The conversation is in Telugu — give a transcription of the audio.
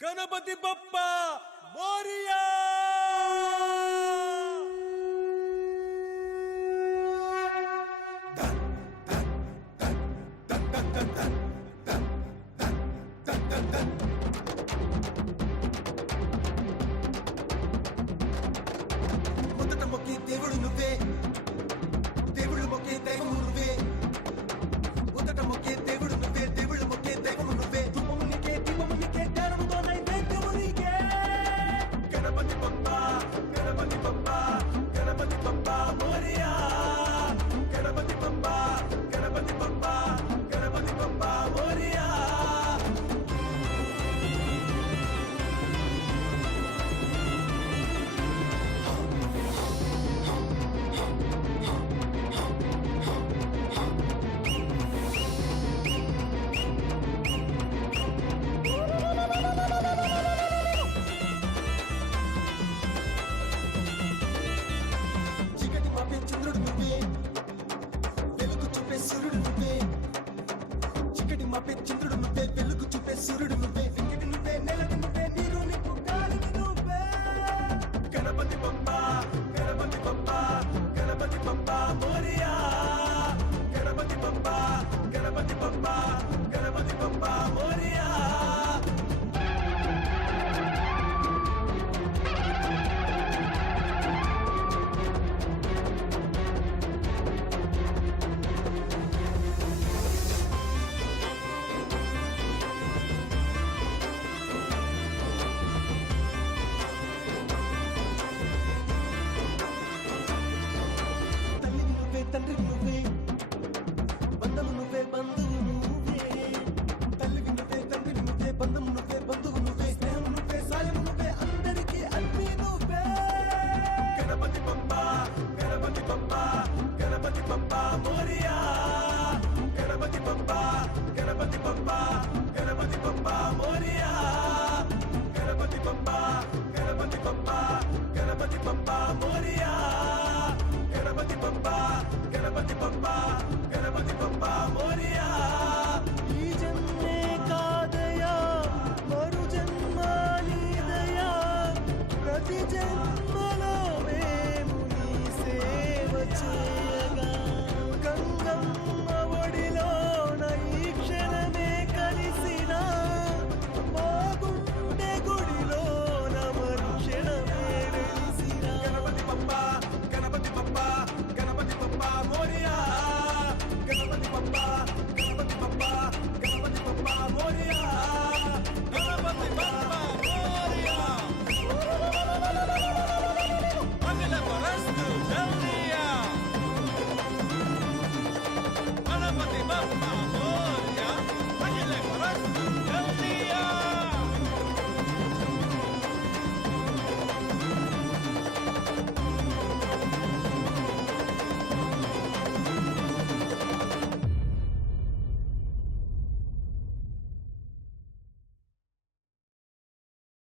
గణపతి బప్పా మోరియా. మొదట మొక్కే దేవుడు నువ్వే, దేవుళ్ళు మొక్కే దైవము నువ్వే. మొదట మొక్కే దేవుడు నువ్వే, దేవుళ్ళు మొక్కే దైవము నువ్వే. ధూపము నీకే, దీపము నీకే, ధ్యానముతో నైవేద్యము నీకే. గణపతి బప్పా, గణపతి బప్పా, గణపతి బప్పా మోరియా. గణపతి బప్పా, గణపతి బప్పా, గణపతి బప్పా మోరియా. చీకటి మాపే చంద్రుడు నువ్వే, వెలుగు చూపే సూర్యుడు నువ్వే. చీకటి మాపే చంద్రుడు నువ్వే, వెలుగు చూపే సూర్యుడు నువ్వే. వెంకటి నువ్వే, నెలటి నువ్వే, నీరు నీకు గాలికి నువ్వే. గణపతి బప్పా, గణపతి బప్పా, గణపతి బప్పా మోరియా. గణపతి బప్పా, గణపతి బప్పా,